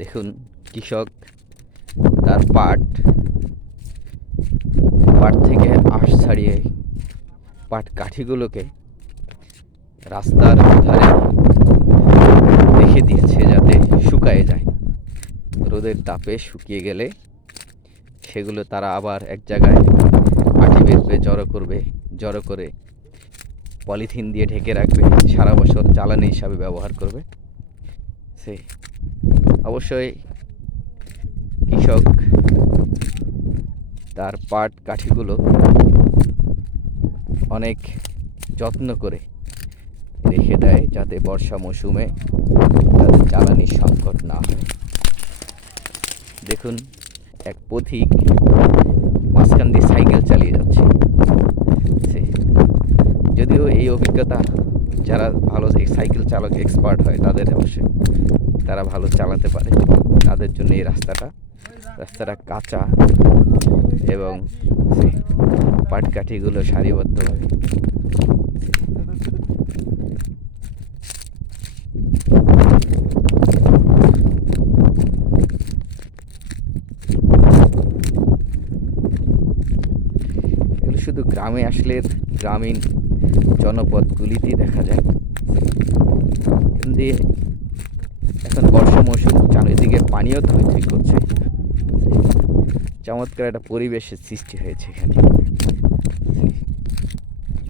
দেখুন, কৃষক তার পাট পাট থেকে আঁশ ছাড়িয়ে পাট কাঠিগুলোকে রাস্তার ধারে রেখে দিয়েছে যাতে শুকায়ে যায়। রোদের তাপে শুকিয়ে গেলে সেগুলো তারা আবার এক জায়গায় আঁটি বেঁধে জড়ো করে পলিথিন দিয়ে ঢেকে রাখবে, সারা বছর জ্বালানি হিসাবে ব্যবহার করবে। সে অবশ্যই কৃষক তার পাট কাঠিগুলো অনেক যত্ন করে রেখে দেয় যাতে বর্ষা মৌসুমে তাদের জ্বালানির সংকট না হয়। দেখুন, এক পথিক মাঝখান দিয়ে সাইকেল চালিয়ে যাচ্ছে। যদিও এই অভিজ্ঞতা যারা ভালো সাইকেল চালক এক্সপার্ট হয় তাদের অবশ্যই তারা ভালো চালাতে পারে, তাদের জন্য এই রাস্তাটা কাঁচা এবং পাটকাঠিগুলো সারিবদ্ধভাবে এগুলো শুধু গ্রামে আসলে গ্রামীণ জনপদগুলিতেই দেখা যায়। কিন্তু এখন বর্ষা মৌসুম, চারিদিকে পানিও থই থই করছে। চমৎকার একটা পরিবেশের সৃষ্টি হয়েছে এখানে।